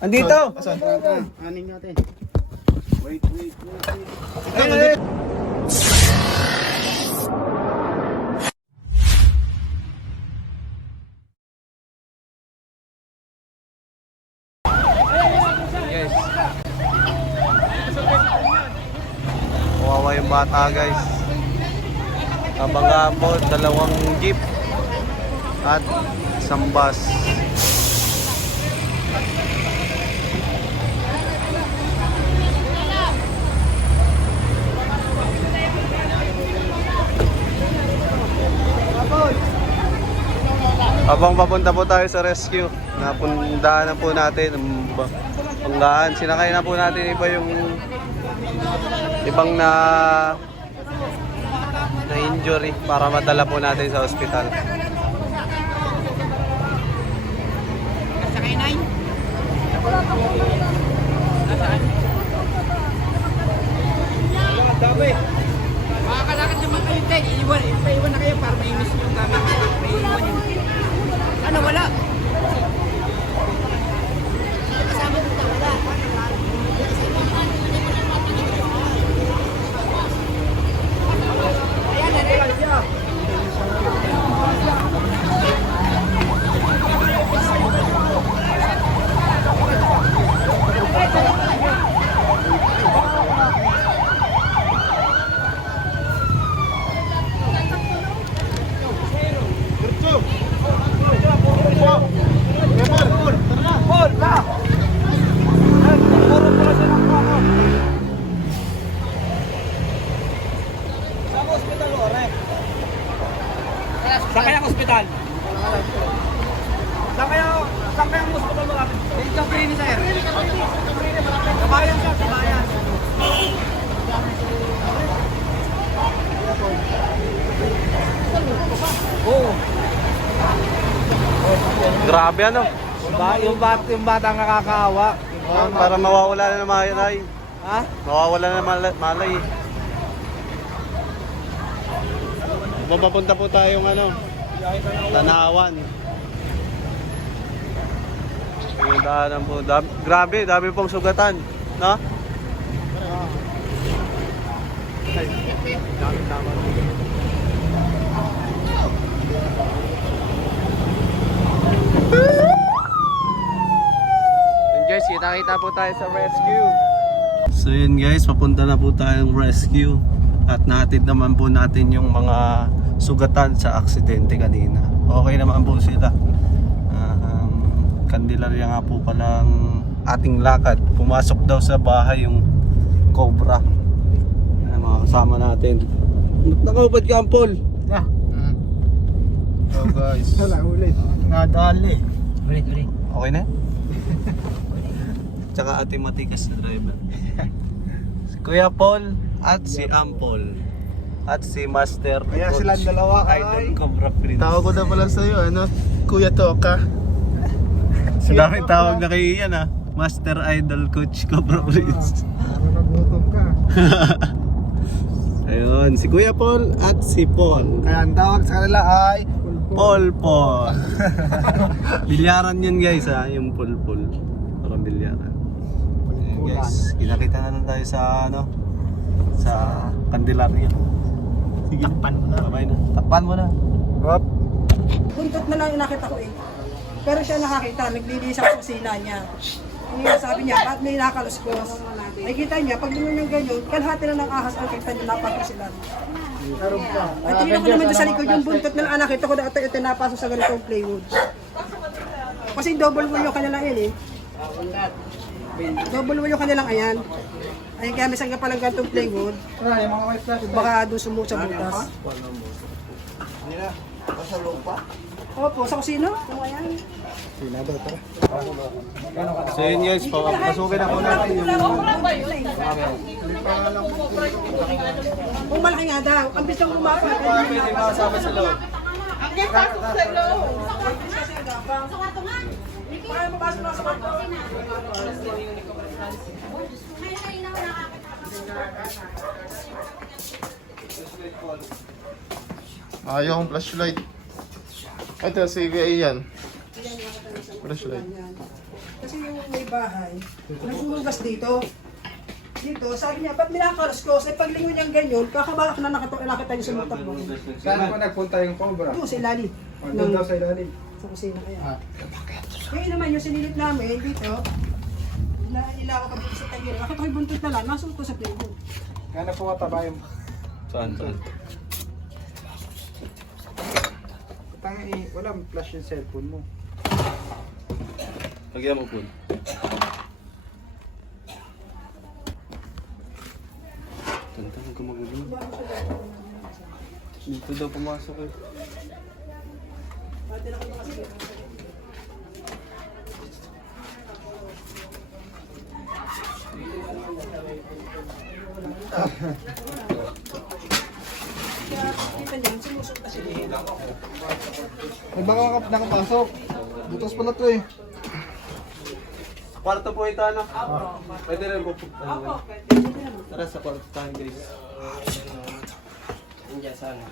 Andito! Asan? Aning natin. Wait. Ay! Yes. Kawawa yung bata guys. Kabangga po, 2 jeep at isang bus. Habang papunta po tayo sa rescue, napundaan na po natin ang Banggaan. Sinakay na po natin ibang na injury para madala po natin sa ospital. Sakay 9? Nasaan? Makakalakad naman kayo tayo. Iwan na kayo para may miss nyo gamit. May iwan yun. Ano, wala? Kasama dito, wala. Ayan, ayan. Saan kaya ang ospital? Saan kaya ang ospital malapit? Dito Prini, sir. Kabayan siya, kabayan. Oo. Grabe ano? Yung batang nakakawa. Para mawawala na ng malay. Ha? Mawawala na ng malay. Mapapunta po tayong Tanawan. Yung daanan po. Grabe, dami pong sugatan. No? Yun guys, kita-kita po tayo sa rescue. So yun guys, papunta na po tayong rescue. At natin naman po natin yung mga sugatan sa aksidente kanina. Okay naman po sila. Kandilarya nga po palang ating lakad. Pumasok daw sa bahay yung cobra. Mga kasama natin. Nakaupad ka, Ampol. Yeah. So guys. Wala ulit. Nadali. Ulit. Okay na? Tsaka ate matikas na driver. Si Kuya Paul at si Ampol. At si Master Kaya Coach silang dalawa Idol Cobra Prince. Tawag ko na pala sa'yo, Kuya Toka. Sa daming tawag na kay Ian Master Idol Coach Cobra Prince. Nagutom ka. Ayun, si Kuya Paul at si Paul. Kaya ang tawag sa kanila ay Paul. Bilyaran yun guys yung Paul. Parang bilyaran. Ayun, guys, kinakita na tayo sa sa Candelaria. Sige, takpan mo na. Babay na. Takpan mo na. Hop. Buntot na lang yung nakita ko eh. Pero siya nakakita, naglilinis sa kusina niya. Yung sabi niya, ba't may nakaluskos? Nakikita niya, pag gano'n yung ganyan, kalahati na ng ahas ang kita niya napasok sila. Meron pa. At tinignan ko naman doon sa likod yung buntot na lang, nakita ko na ito napasok sa ganitong plywood. Kasi double wall yung kanilang yan eh. Double wall yung kanilang ayan. Ayun kaya may sangga palang ganitong plywood. Yung mga white flash. Baka doon sumuot sa butas. Nila, sa lupa. Opo, sa kusino? Kung ayan. Sinado ito. So yun guys, pasukin na po natin yung Kung malaki nga daw, ang bisang lumapat. hindi makasama sa loob. Ang pasok sa loob. Sa kwarto nga. Para mapasok na sa kwarto. Ayaw akong flashlight. Ito, sige, iyan. Flashlight. Yan. Kasi yung may bahay, naghuhugas dito. Dito, sabi niya, ba't minakalos-close? Eh, paglingon niyang ganyan, kakabalak na nakita niyo sa motor mo. Saan po nagpunta yung cobra? Doon sa ilalim. Doon daw sa ilalim. Sa kusina kaya. Ngayon naman yung sinilip namin dito, na ilaw kami sa tagiri. Bakit ako'y buntot na lang, nasuot ko sa playbook. Kaya po mataba yung... Saan? Walang flash yung cellphone mo. Lagyan mo po. Tanta, huwag ka magulo. Dito daw pumasok eh. Pati na kami kasi. Kaya kita niyo, sumusok kasi dito. Ay baka nakapasok. Butas pala to eh. Kwarto po ito, ano? Pwede rin po. Opo, pwede. Tara sa kwarto tayo, guys. Diyan sana.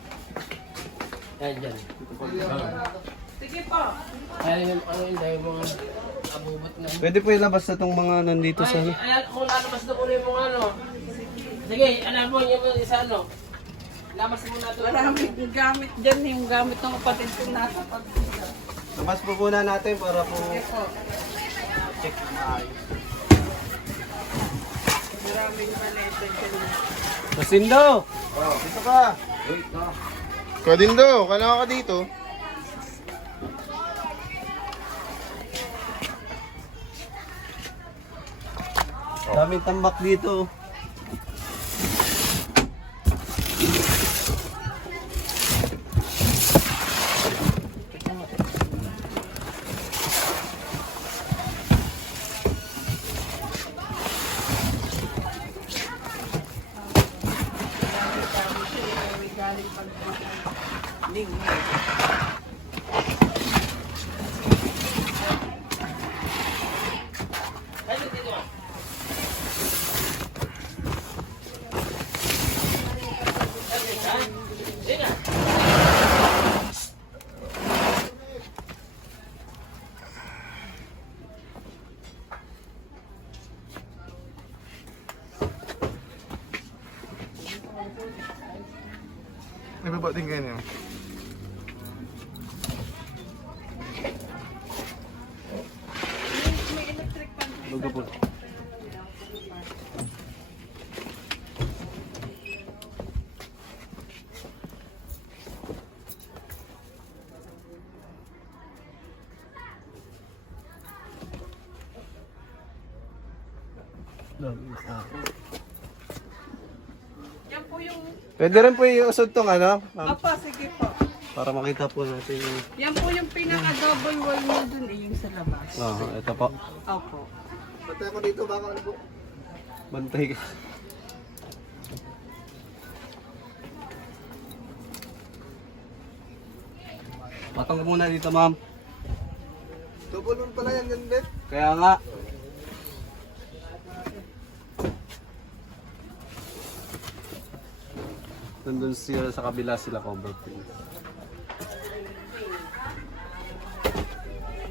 Yan, dyan. Sige po. Ayan yung ano yun, dahil mga abubot na. Pwede po ilabas na itong mga nandito sa... Ay, ayan, kung lalabas na muna yung mga ano. Sige, alam mo yung isa ano. Labas mo na ito. Maraming gamit dyan, yung gamit ng kapatid ko nasa pagkita. Labas po muna natin para po... check na ayos. Maraming maleta dyan. Masindo! Dito ka. Kadindo, kailangan ka dito. Daming tambak dito. May baba din ganyan. Lugo po. Yan po yung, Pwede rin po iusod tong ano, ma'am, apa, sige po. para makita po natin yung... Yan po yung pinaka-double wall mo dun eh, yung sa labas. Ito po. Opo. Patay ako dito baka ano po. Bantay ka. Patong muna dito, ma'am. Double moon pala yan yan, Bet. Kaya nga. Nandun sila sa kabila sila cover please.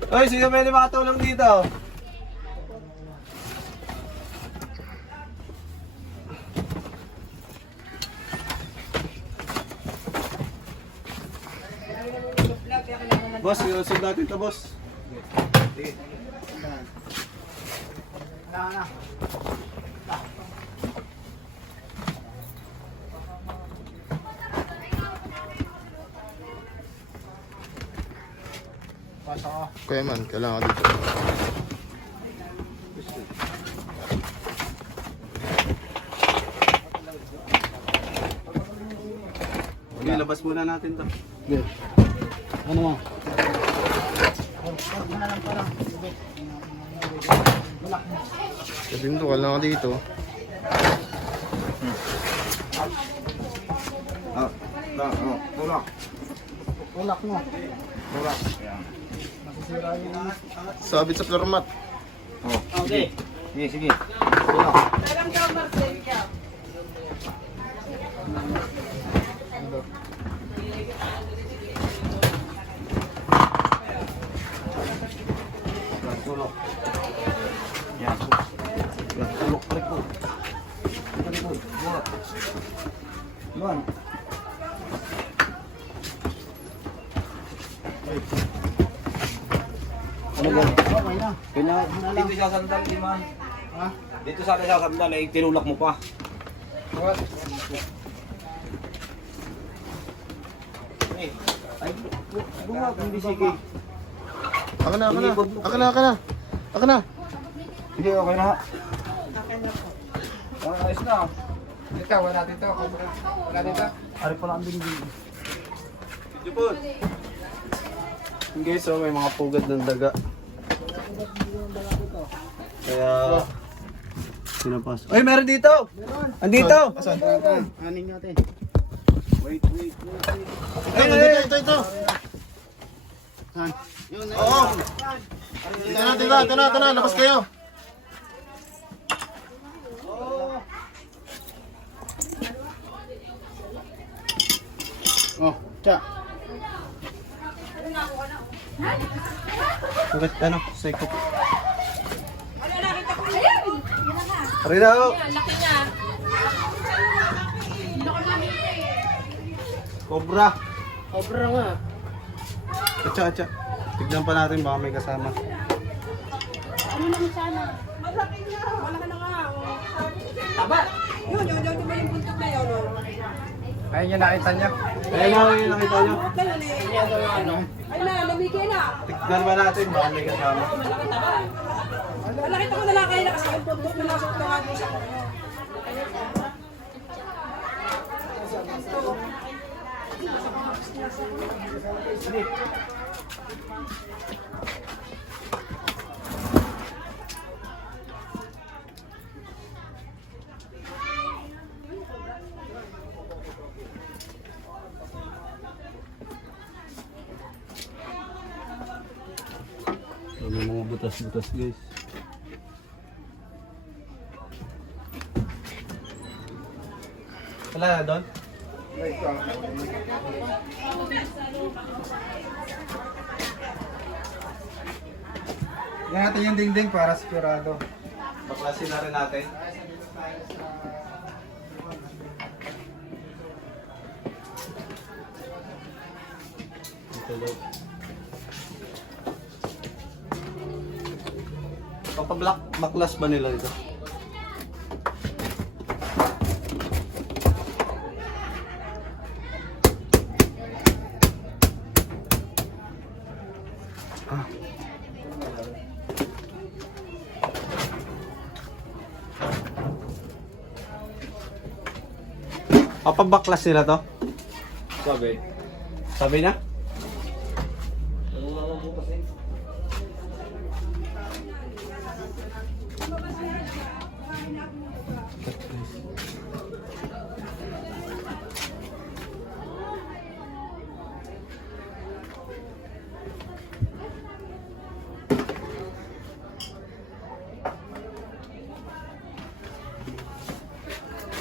Oy, sino pwede makatulong dito? Boss, ilusog natin ito, boss. Kuya man, kailangan ka dito. Okay, labas muna natin to. Ano mo? Kadindo, kailangan ka dito. Tulak. Tulak mo. Tulak. Sabit sa floor mat. Okay. Sige, sige. Tulak. Talang ka, Marcel, ka. Sulok. Yan. Sulok, balik po. Balik po. Luan. Ano ba? Okay na. Dito siya sandal, di man. Ha? Dito sa atin siya sandal, eh, tinulak mo pa. What? Ay, buwag, hindi sige. Aka na. Hindi, okay na. Ayos na. Ikaw, wala dito. Wala dito. Ari pala ang dingding. Sige po. Guys, so may mga pugad ng daga. Kaya sinapas. Ay, meron dito! Andito! Asan? Anin natin. Wait. Ito. Saan? Yun, Oo. Ito na. Labas kayo. Oh, tsa. Bakit ano? Psycho. Ano nakita ko? Ayan! Rina! Laki niya. Cobra! Cobra nga. Atsa. Tignan pa natin baka may kasama. Malaki na! Malaki na nga! Oh. Taba. Yun, yung buntot na yun. Oh. Ayun yung nakita niya. Ayun na yung nakita nyo. Buntot na yun eh. Ay na, lumiki na. Tignan pa natin baka may kasama. Nakita ko na lang kayo na kasi yung buntot na nasa ko nga doon sa kanya. May mga butas-butas guys. Wala na doon? Yan natin yung dingding para sigurado. Baklasin na rin natin. Ito lang. Baklas ba nila ito? Papabaklas nila to? Sabi na?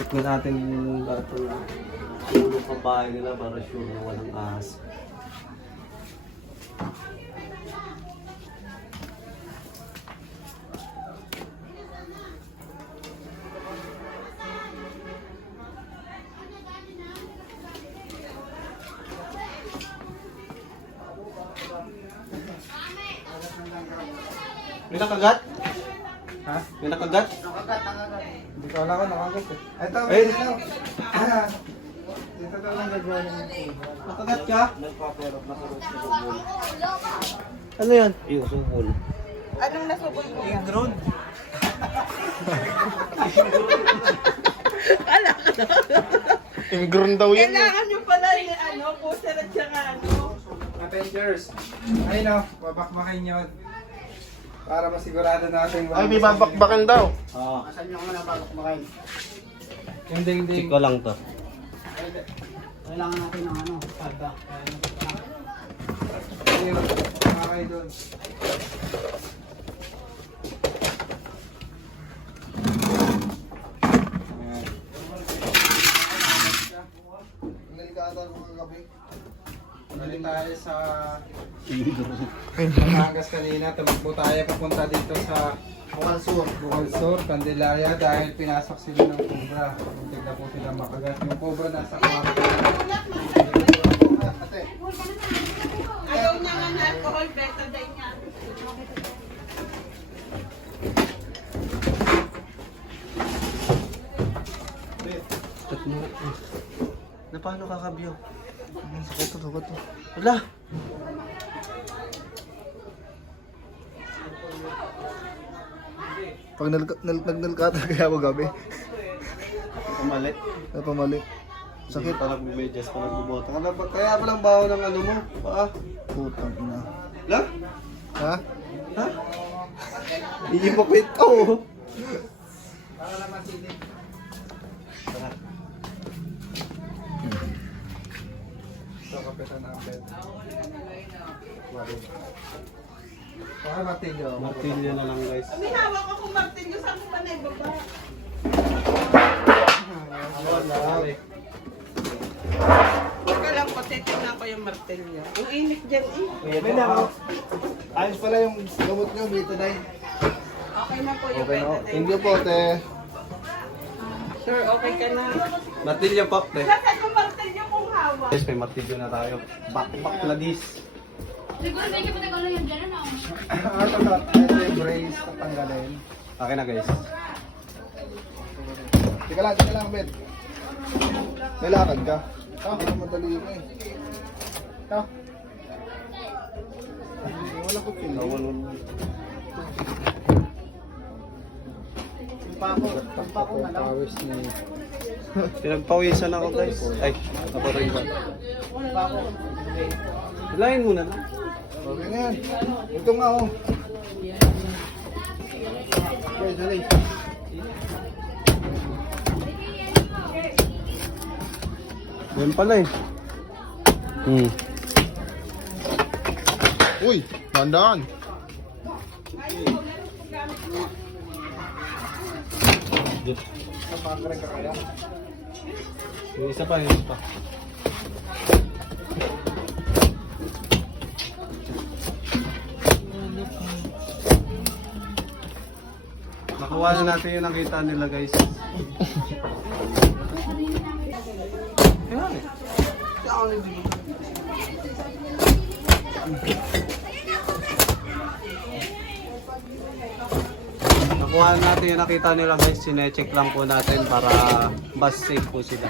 Tignan natin yung gato na ulo pa bahay nila para sure na walang ahas. May nakagat? Ha? May nakagat? Hindi ko alam ko nakagat eh. Ito, Ay. dito. Dito daw lang gagawa niya. Nakagat ka? Nagpaperot na sa subol. Ano yan? Yung subol. Anong nasubol ko? Yung drone. Ingrown daw yan. Kailangan nyo pala yung poster at saka Avengers. Ayun o, babakbakin yun. Para masigurado natin. Ay, may babakbakan daw. Oo. Asan yung muna babakbakin? Yung dingding. Check ko lang to. Kailangan natin ng salda. Ayun, makakay doon. Delikado mo kagabi. Galing tayo sa Umagas kanina, tumakbo tayo papunta dito sa Bukalsur, Candelaria dahil pinasok sila ng cobra. Muntik na po sila makagat. Yung cobra nasa kwarto. Ayaw niya nga na alcohol, betadine niya. Na paano kakabyo? Sakot to. Wala! Pag nalkata kaya ako gabi. Pamali. Napamali. Sakit. Pa nagbumedyas, pa nagbubota. Kaya palang baho ng ano mo? Paa? Putang ina. La? Ha? Ha? Iipapit ko. So, kapitan ng bed. Para martilyo. Martilyo na lang guys. May hawak ako martilyo, saan ko ba na ibaba? Huwag ka lang, patitignan ko yung martilyo. Ang init dyan eh. May na. Ayos pala yung gamot nyo, betadine. Okay na po yung betadine. Thank you po, te. Sure, okay ka na. Martilyo pop eh. Nasaan yung martilyo kung hawak? Guys, may martilyo na tayo. Back na dis. Siguro medyo matagal na yung dyan, ano? Ito yung brace na tanggalin. Okay na guys. Teka lang, Ben. May lakad ka. Hindi na madali ko eh. Wala ko pila. Pawis na yun. Pinagpawisan ako guys. Ay, napatay ba? Hilahin muna na. Okay na yan. Ito nga oh. Okay, dali. Yan pala eh. Uy, tandaan. Yung isa pa, yung isa pa. Nakuha na natin yung nakita nila guys. Nakuha na natin yung nakita nila guys. Sine-check lang po natin para bus safe po sila.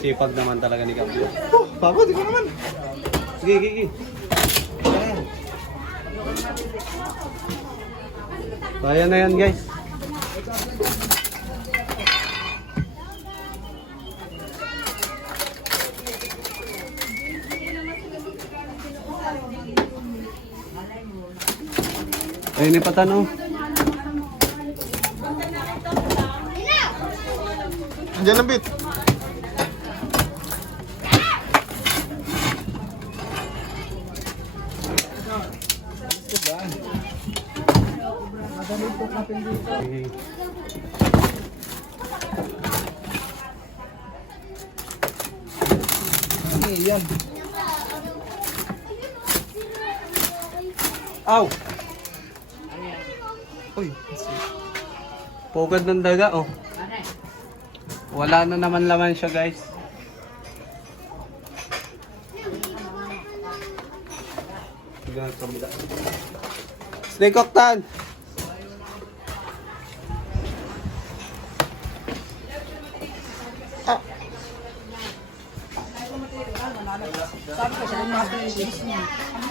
Sipag naman talaga ni Gabby. Papa, di ko naman. Sige. Kaya na yan guys. Ayun yung patano. Andiyan ang bit. Yan. Aw! Uy. Pugad ng daga, oh. Wala na naman laman siya, guys. Snake Octan!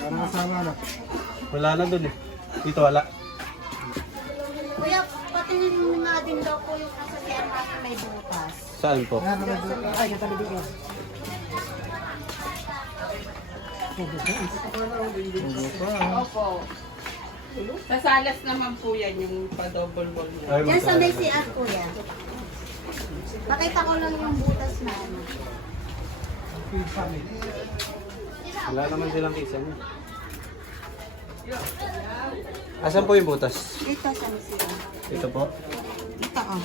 Ano kasama na? Wala na dun eh. Dito wala. Kuya, patingin nga din daw po yung sasakyan natin may butas. Saan po? Ay, yung tabi dito. Opo. Sasalas naman po yan yung pa-double wall niya. Ay, Yan sa may CR, kuya. Nakita ko lang yung butas na ano. Wala naman silang kisa niya. Asan po yung butas? Dito sa may CR. Ito po. Ito, oh.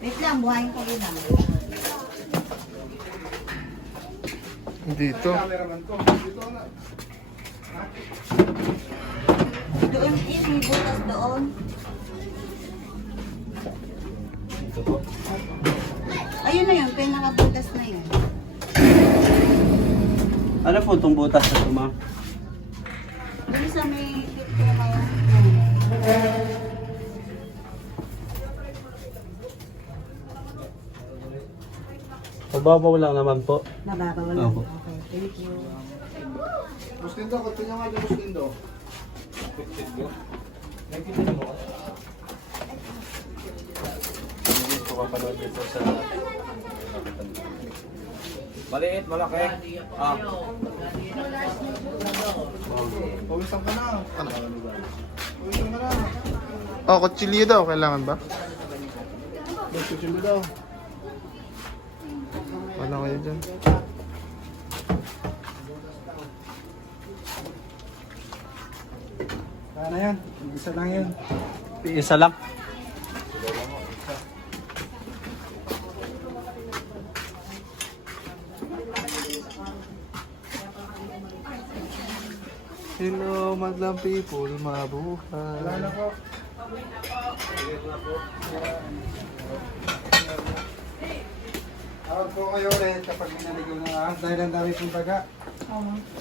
Wait lang, buhayin ko yun lang. Dito. Doon is, may butas doon. Ayun na yun, pinakabutas na yun. Ano po itong butas na ito, ma'am? Doon sa may dito ngayon. Pababaw lang naman po. Mababaw lang. Opo. Okay, thank you. Gustindo, kung nga yung gustindo. Dito kapanood dito sa... Maliit, malaki. Ah. Pawisan ka na. Ano? Pawisan ka na. Oh, kutsilyo daw. Kailangan ba? Kutsilyo daw. Wala kayo dyan. Kaya na yan. Isa lang yun. Isa lang. Hello, madlang people. Mabuhay. Wala na po. Tawag po kayo ulit kapag may naligaw na ahas dahil ang dami pong taga.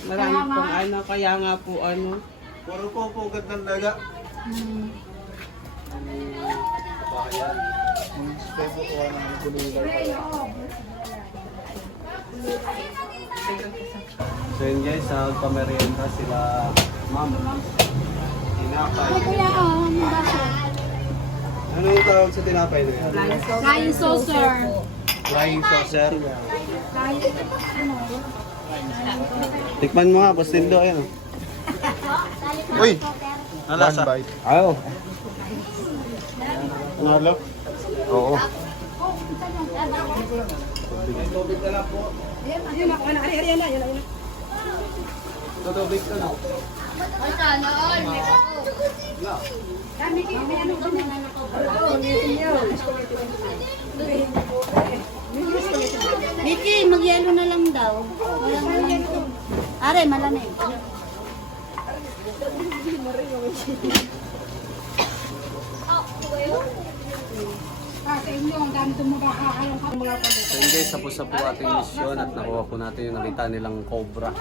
Marami pong ano, kaya nga po ano. Puro po po gandang daga. So yun guys, nagpamerienda sila ma'am. Tinapay. Ano yung tawag sa tinapay na yan? Flying saucer. Flying saucer. Tikman mo nga, Bustindo. Ayan. Uy! Ang lasa. One bite. Ayaw. Ang halo? Oo. Ayun ako na, ayan na. Tutubig ka na. Vicky, mag-yelo na lang daw. Walang ano. Are, malamig. So yun guys, tapos na po ating misyon at nakuha po natin yung nakita nilang cobra.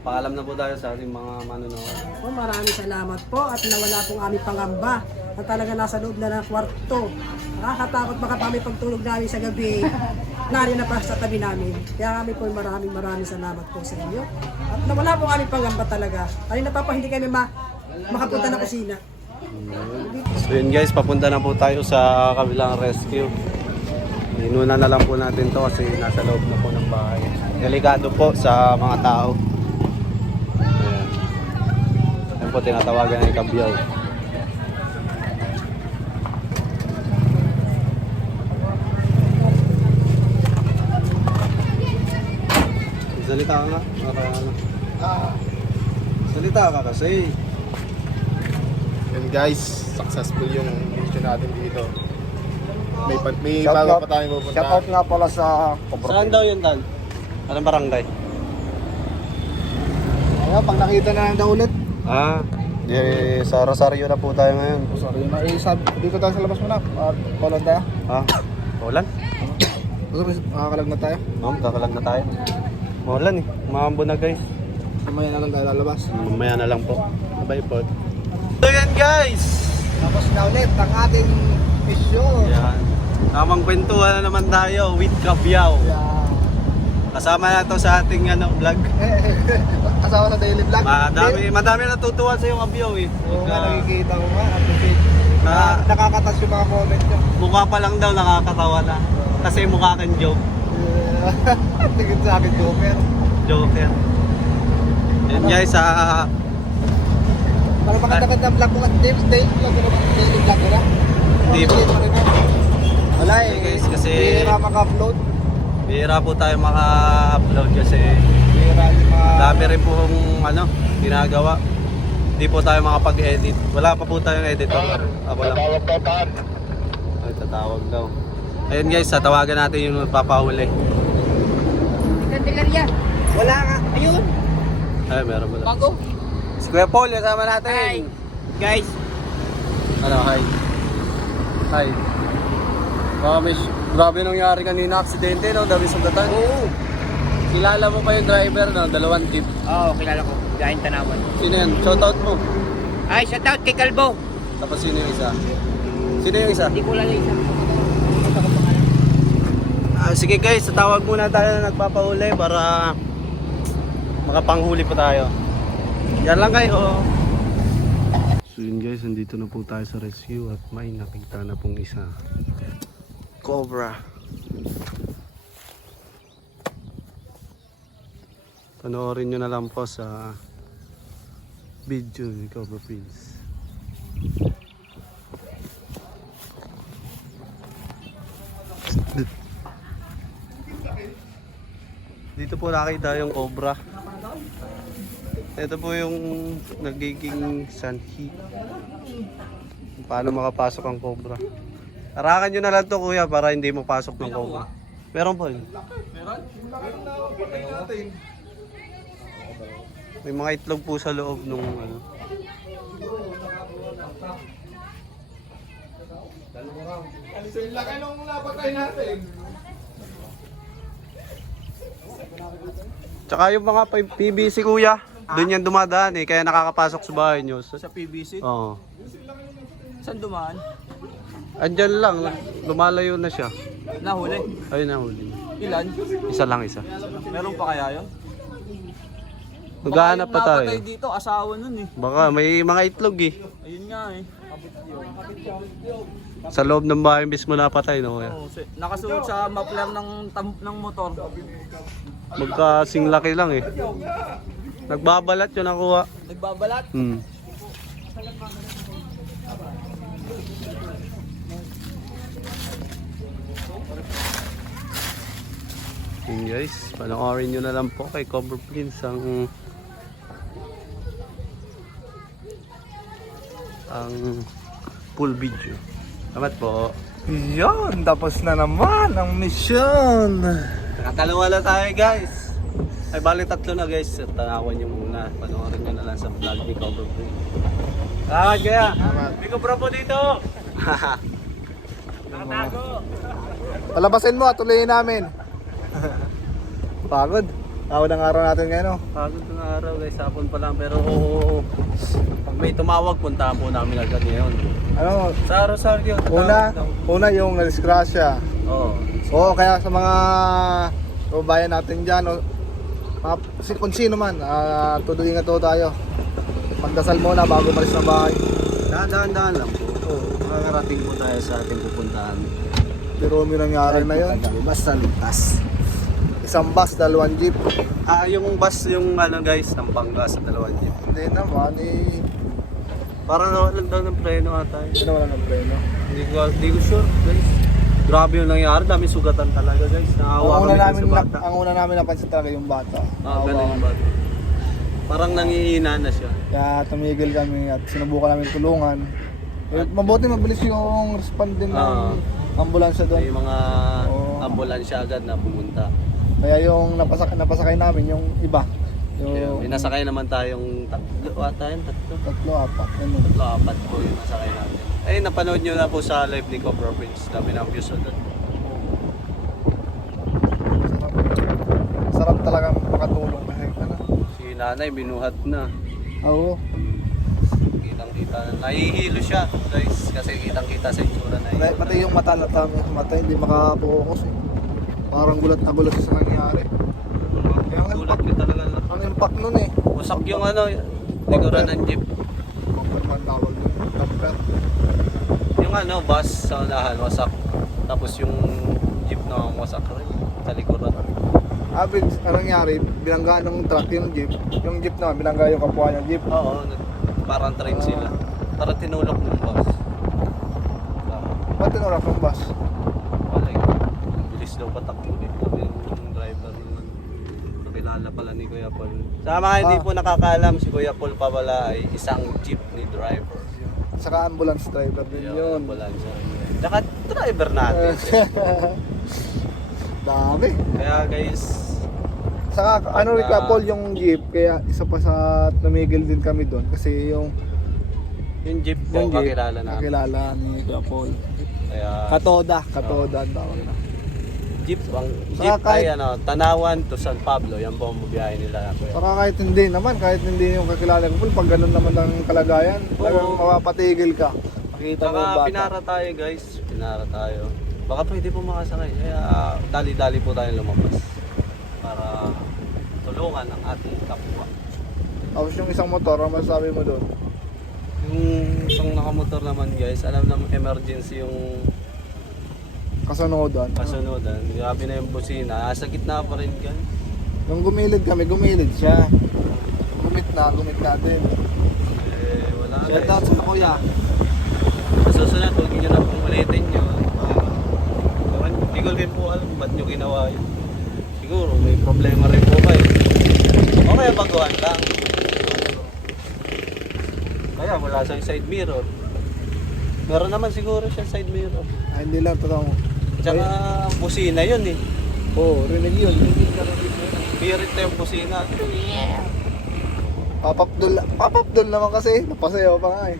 Paalam na po tayo sa ating mga manonood. Po, maraming salamat po at nawala pong aming pangamba na talaga nasa loob na ng kwarto. Nakakatakot baka kami pagtulog namin sa gabi. Nari na pa sa tabi namin. Kaya kami po maraming salamat po sa inyo. At nawala po aming pangamba talaga. Kanina pa po hindi kami makapunta ng kusina. So yun guys, papunta na po tayo sa kabilang rescue. Inuna na lang po natin to kasi nasa loob na po ng bahay. Delikado po sa mga tao. Ayan. Ayan po, tinatawagan ng kabyaw. Salita ka nga. Salita ka kasi. And guys, successful yung mission natin dito. May bago pa tayong pupunta. Shout out nga pala sa Cobra. Saan daw yun, Tan? Anong barangay? Ayun, pag nakita na lang daw ulit. Sa Rosario na po tayo ngayon. Sorry, dito tayo sa labas muna. Paulan tayo. Maulan? Makakalag na tayo. Ma'am, kakalag na tayo. Maulan eh. Maambo na guys. Mamaya na lang tayo lalabas. Mamaya na lang po. Bye po. So yan guys! Tapos na ulit ang ating mission. Yan. Tamang kwentuhan na naman tayo with Kabyaw. Kasama na to sa ating vlog. Kasama sa daily vlog. Madami natutuwa sa yung Kabyaw eh. Oo nga, nakikita ko nga. Nakakatas yung mga comment nyo. Mukha pa lang daw nakakatawa na. Kasi mukha kang joke. Tingin sa akin, Joker. Joker. Yan guys, Para makatagad na vlog ko at daily vlog ko naman. Daily vlog ko na. Hindi po. Wala eh. guys, kasi Bihira maka-upload. bihira po tayo maka-upload kasi Bihira yung mga... dami rin pong ginagawa. Hindi po tayo makapag-edit. Wala pa po tayong editor. Ako lang. Ay, tatawag daw. Ayun guys, tatawagan natin yung papahuli. Candelaria. Wala nga. Ayun. Ay, meron mo lang. Bago. Si Kuya Paul, kasama natin. Hi. Guys. Ano, hi. Hi. Baka may grabe nangyari kanina, aksidente, no? Dami sugatan. Oo. Kilala mo pa yung driver, no? 2 jeep. Oo, kilala ko. Gahing Tanawan. Sino yan? Shoutout mo. Ay, shoutout kay Kalbo. Tapos sino yung isa? Sino yung isa? Hindi ko lang yung isa. Sige guys, tatawag muna tayo na nagpapahuli para makapanghuli pa tayo. Yan lang kayo. So yun guys, nandito na po tayo sa rescue at may nakita na pong isa. Cobra. Panoorin nyo na lang po sa video ni Cobra Prince. Dito po nakita yung cobra. Ito po yung nagiging sanhi. Paano makapasok ang cobra. Tarakan nyo na lang to kuya para hindi mapasok ng cobra. Meron po yun. May mga itlog po sa loob nung ano. Laki nung napatay natin. Tsaka yung mga PVC kuya, doon yan dumadaan eh, kaya nakakapasok sa bahay nyo. Sa PVC? Oo. Saan dumaan? Andyan lang, lumalayo na siya. Nahuli. Ayun na huli. Ilan? Isa lang isa. Meron pa kaya yun? Maghahanap pa tayo. Napatay dito, asawa nun eh. Baka may mga itlog eh. Ayun nga eh. Sa loob ng bahay mismo napatay no kuya. Nakasuot sa muffler ng motor. Magkasing laki lang eh. Nagbabalat yun nakuha. Nagbabalat. Yun guys, panoorin nyo na lang po kay Cobra Prince ang full video. Salamat po. Yun, tapos na naman ang mission. Nakakalawa na tayo guys. Ay bali 3 na guys. Tanawan nyo muna. Panoorin nyo na lang sa vlog ni Cobra Prince. Salamat kaya. May Cobra po dito. Nakatago. Palabasin mo at tuloyin namin. Pagod. Tawad ang araw natin ngayon, no? Pagod ng araw guys. Hapon pa lang pero pag may tumawag puntahan po namin agad ngayon. Ano, Sa Rosario. una yung na-disgrasya. Oo. Oo, kaya sa mga kababayan natin dyan, kung sino man, tuloy ingat tayo. Magdasal muna bago malis ng bahay. Dahan-dahan lang po. Makakarating po tayo sa ating pupuntahan. Pero may nangyari na yun. Basta ligtas. Isang bus, 2 jeep. Yung bus yung ano guys, Pampanga sa 2 jeep. Hindi naman, Parang nawalan daw ng preno ata. hindi naman ang preno. Hindi ko sure guys. Grabe yung nangyari, dami sugatan talaga guys. Naawa kami sa bata. Ang una namin napansin talaga yung bata. Ganun yung bata. Parang nangihina na siya. Kaya tumigil kami at sinubukan namin tulungan. Mabuti mabilis yung respond din ng ambulansya doon. May mga Oo. ambulansya agad na pumunta. Kaya yung napasakay namin, yung iba. May nasakay naman tayong 3 ata yun, 3. 3, 4. Ano. 4 po yung nasakay natin. Eh, napanood nyo na po sa live ni Cobra Prince. Dami ng views doon. Sarap talaga makatulong kasi ano. Si nanay binuhat na. Oo. Kitang-kita na. Nahihilo siya guys. Kasi kitang-kita sa itsura na yun. Pati yung mata hindi makapokus eh. Parang gulat na gulat sa nangyari. Kaya ang Gulat ko talaga. ang impact nun eh. Wasak yung ano, likuran ng jeep. Bumper man tawag yun. Bumper. Yung ano, bus sa unahan, wasak. Tapos yung jeep na wasak rin sa likuran. Average, anong nangyari? Binangga ng truck yung jeep. Yung jeep na, binangga yung kapwa niya jeep. Oo, parang train sila. Parang tinulak ng bus. Ba't tinulak ng bus? Walay. Bilis daw patakbo din. Yung driver naman. Nakilala pala ni Kuya Paul. Sa mga hindi po nakakaalam, si Kuya Paul pa pala ay isang jeepney driver. Saka ambulance driver din yun. Ambulansya. Tsaka driver natin. Dami. Kaya guys, Saka ano rin ka, Paul, yung jeep, kaya isa pa sa tumigil din kami doon kasi yung Yung jeep po, kakilala namin. kakilala ni Kuya Paul. Kaya Katoda ang tawag na. jeep, ang Saka jeep ay kahit- Tanawan to San Pablo. Yan po ang biyahe nila. Kuya. Saka kahit hindi yung kakilala ko Paul, pag ganun naman ang kalagayan, talagang mapapatigil ka. Makita mo yung Saka bata. pinara tayo guys, pinara tayo. Baka pwede po makasakay. Kaya dali-dali po tayo lumabas. Para tulungan ang ating kapwa. Tapos yung isang motor, ang masasabi mo doon? Yung isang nakamotor naman guys, alam na emergency yung Kasunodan. kasunodan. Grabe na yung busina. Nasa gitna pa rin guys. Nung gumilid kami, gumilid siya. Gumit na din. Wala Shout guys. out sa kuya. Sa susunod, huwag nyo na pong ulitin yun. Hindi ko rin po alam ba't nyo ginawa yun. Siguro may problema rin po kayo. O kaya baguhan lang. Kaya wala sa side mirror. Meron naman siguro siya side mirror. Ay, hindi lang, totoo. Tsaka busina yun eh. Oo, rinig yun. Birit na yung busina. Papapdol naman kasi. Napasayaw pa nga eh.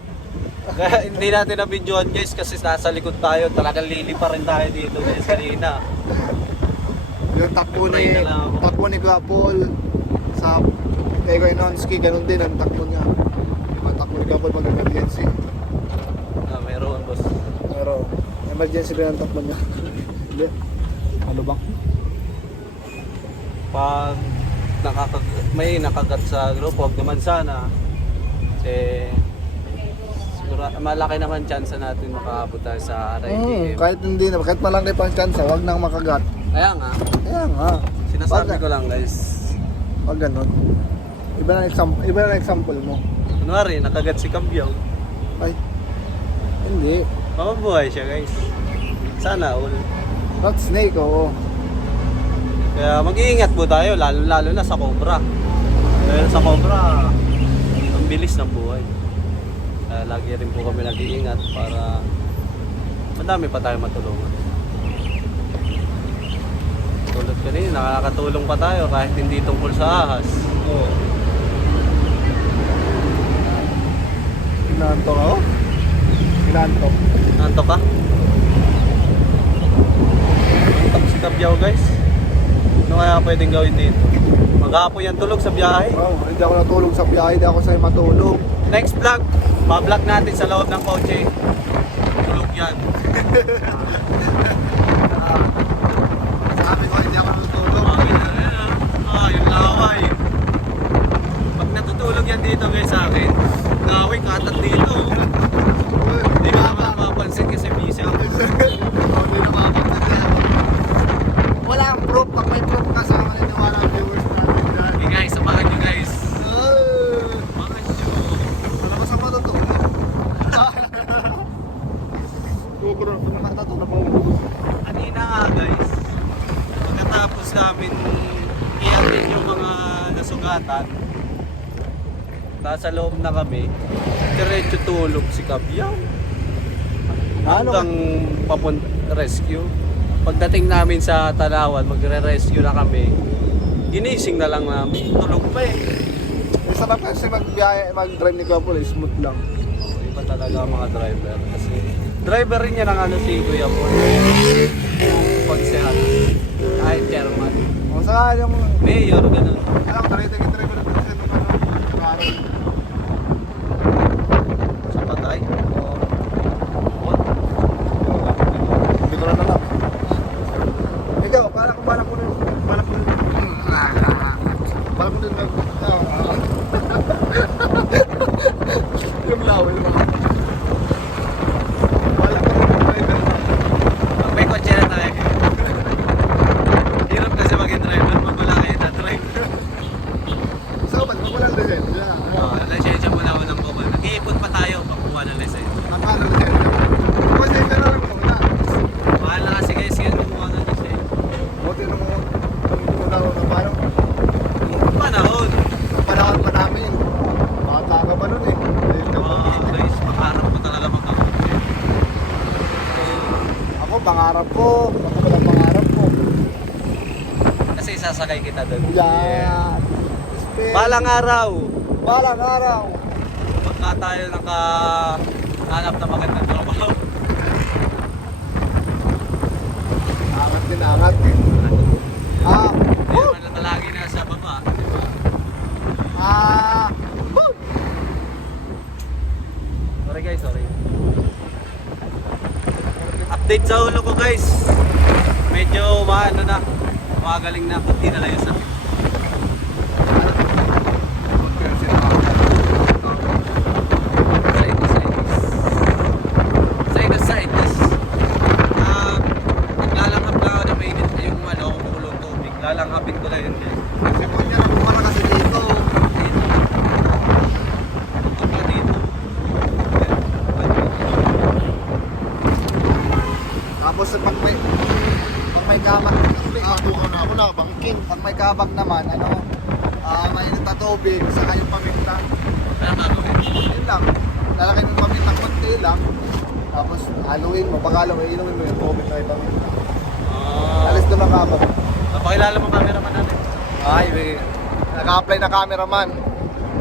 Kaya hindi natin na-videoan guys kasi nasa likod tayo. Talagang lili pa rin tayo dito guys kanina. Yung takbo Pray na lang ako. ni Kuya Paul sa kay Kuya Nonski, ganun din ang takbo niya. Yung takbo ni Kuya Paul pag emergency. Mayroon boss. Pero emergency rin ang takbo niya. Hindi. Ano ba? Pag may nakagat sa grupo, huwag naman sana. Kasi siguro malaki naman chance natin makaabot tayo sa RITM. Kahit malaki pang chance, wag nang makagat. Kaya nga, Kaya nga. sinasabi ko lang guys. Pag ganun. Iba na example mo. Kunwari, nakagat si Kambyao. Ay. Hindi. Mabubuhay siya guys. Sana all. Not snake, oo. Kaya mag-iingat po tayo, lalo na sa Cobra. Dahil sa Cobra, ang bilis ng buhay. Kaya lagi rin po kami nag-iingat para madami pa tayo matulungan. Tulad kanina, nakakatulong pa tayo kahit hindi tungkol sa ahas. Oo. Inantok ako? Inantok. Nantok ka? Nantok si Kambyao guys. Ano kaya pwedeng gawin dito? Maghapon yan tulog sa biyahe. Wow, hindi ako natulog sa biyahe, hindi ako sa'yo matulog. Next vlog, ma-vlog natin sa loob ng kotse. Tulog yan. Sabi ko, hindi ako natulog. Yung laway. Pag natutulog yan dito guys sa akin, laway katat dito. Hindi ko naman mapapansin kasi busy ako. Hindi na makapansin. Wala ang proof. Pag may proof ka sa maniniwala ang viewers natin dyan. Okay guys, samahan nyo guys. Ah, Samahan nyo. wala ba sa matutulog? Bukuro, nakanta to na maubos. Kanina nga guys, pagkatapos namin i-attend yung mga nasugatan, nasa loob na kami, diretso tulog si Kambyao. Hanggang papunta rescue. Pagdating namin sa Tanawan, magre-rescue na kami. Ginising na lang namin. Tulog pa eh. Sarap kasi mag-drive ni Kuya Paul, smooth lang. Iba talaga ang mga driver. Kasi driver rin yan ang ano si Kuya Paul. Konsehan. Ay, chairman. Kung saan yung, Mayor, ganun. alam, tariting yung driver na sa nung ano, Sa patay. hindi ko na alam. Ikaw, para kung balak mo nun, yung laway naman. Balak mo nun, driver. Pag may kotse na tayo. Hirap kasi maging driver. Pag wala kayo na driver. So, ba't walang lisensya? Lisensya muna unang kuha. Nag-iipon pa tayo pag kuha ng lisensya. Ang paano lisensya? Lisensya na lang muna. Mahal na kasi guys yun kumuha ng lisensya. Buti nung muna ako na parang Panahon. panahon pa namin. Bata ka pa nun eh. Guys, pangarap ko talaga magkakotse. Ako, pangarap ko. Ako palang pangarap ko. Kasi isa sa Sasakay kita doon. Yan. Balang araw, Balang araw. pagka tayo nakahanap na magandang trabaho. Angat din, angat. Hindi naman na lagi na sa baba, di ba? Woo! Sorry guys, sorry. Update sa ulo ko guys. Medyo maano na, magaling na, kunti na lang yung sakit. Sinus. Naglalanghap na ako na mainit yung kumulong tubig. Lalanghapin ko na yun guys. Kasi po niya, nakuha na kasi dito. Tapos pag may kabag, ako na, bangkin. Pag may kabag naman, mainit na tubig, saka yung paminta. Yun lang. Lalaki ng pamintang konti lang. Tapos haluin mo, pag inumin mo yung tubig na yung paminta. Alis na mga kabag. Napakilala mo cameraman natin. Ay, naka-apply na cameraman.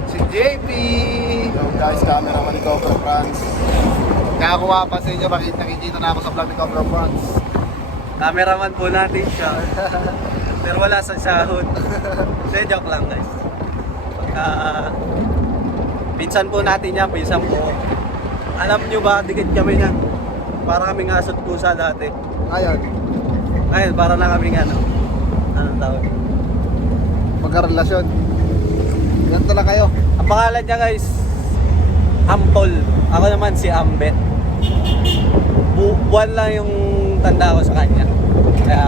Si JP! Yo guys, cameraman ni Cobra France. Kaya kung mapapansin nyo, nakikita na ako sa vlog ni Cobra France. Cameraman po natin siya. Pero wala sa sahod. Hindi, joke lang guys. Pagka pinsan po natin yan, pinsan po. Alam nyo ba, dikit kami niyan. Para kaming aso't pusa dati. Ngayon, Ngayon, para na kaming anong tawag? magkarelasyon. Yan talaga kayo. Ang pangalan niya guys, Ampol. Ako naman si Ambet. Buwan lang yung tanda ko sa kanya. Kaya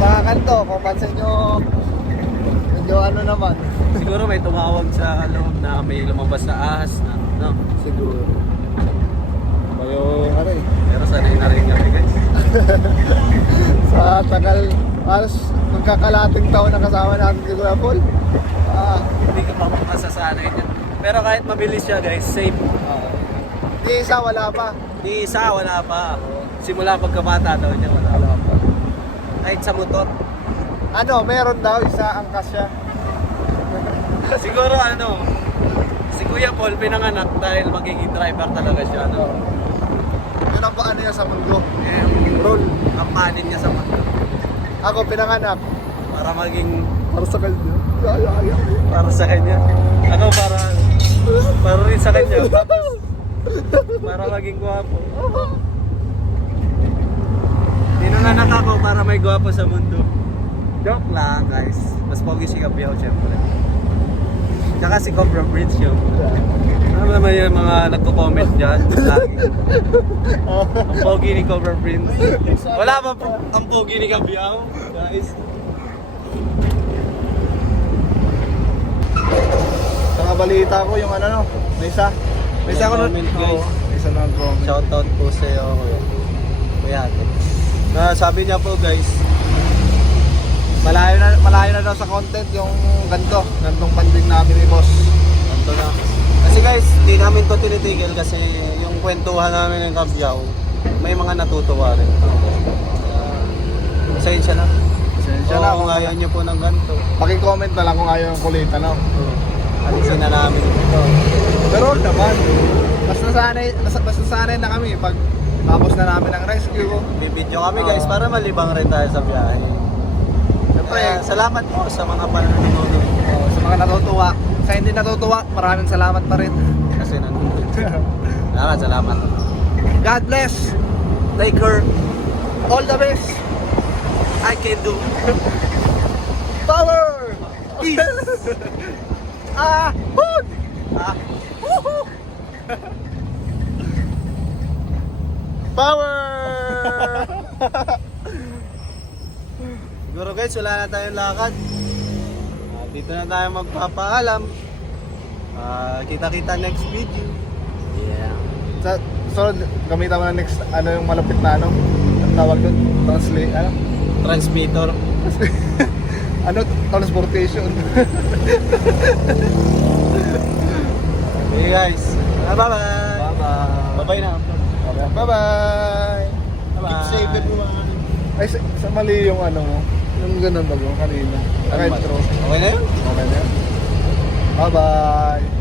Mga kanto, kung pansin nyo, medyo ano naman. siguro may tumawag sa loob na may lumabas na ahas na, no? Siguro. Yung ano eh. Pero sanay na rin kami guys. Sa tagal, halos magkakalating taon na kasama natin kay Kuya Paul. Hindi ka pa masasanay niya. Pero kahit mabilis siya guys, safe. Di isa, wala pa. Di isa, wala pa. Simula pagkabata daw niya, wala pa. Kahit sa motor. Ano, meron daw, isa angkas siya. Siguro si Kuya Paul pinanganak dahil magiging driver talaga siya. Yun ang paano niya sa mundo. Role. Kampanin niya sa mundo. Ako, pinanganak. Para maging, Para sa kanya. para sa kanya. Ako para rin sa kanya. Tapos, para maging gwapo. Pinanganak ako para may gwapo sa mundo. Joke lang guys. Mas pogi si Gabriel syempre. Tsaka si Cobra Bridge yun. Ano naman yung mga nagko-comment dyan? Ang pogi ni Cobra Prince. Wala ba ang pogi ni Gabriel? Guys. Sa balita ko yung may isa ko Comment, guys. Isa na ang comment. Shoutout po sa iyo, Kuya Ate. Sabi niya po guys, Malayo na daw sa content yung gantong panding namin ni boss. ganito na. Kasi guys, di namin to tinitigil kasi yung kwentuhan namin ng Gabriel, may mga natutuwa rin. Pasensya na. Pasensya na kung ayaw niyo po ng ganito. Paki-comment na lang kung ayaw yung kulitan, no? Alisin na namin ito. Pero naman, basta sanay na kami pag tapos na namin ang rescue. Bibidyo kami guys para malibang rin tayo sa biyahe. Siyempre, Salamat po sa mga panonood. sa mga natutuwa. Sa hindi natutuwa, maraming salamat pa rin. Kasi nandun. Salamat. God bless. Take care. All the best. I can do. Power. Peace. Hood. Woohoo. Power. Siguro guys, wala na tayong lakad. Dito na tayo magpapaalam. Kita-kita next video. Sa sunod, gamitan mo na next, yung malapit na Ang tawag doon? Transmitter. Transportation. Okay guys. Bye-bye. Bye-bye. Bye-bye na. Bye-bye. Bye-bye. Keep safe everyone. Ay, sa mali yung ano mo. Yung ganun ba yung kanina? Ano ba? Retro. Okay na yun? Okay na yan. Bye-bye.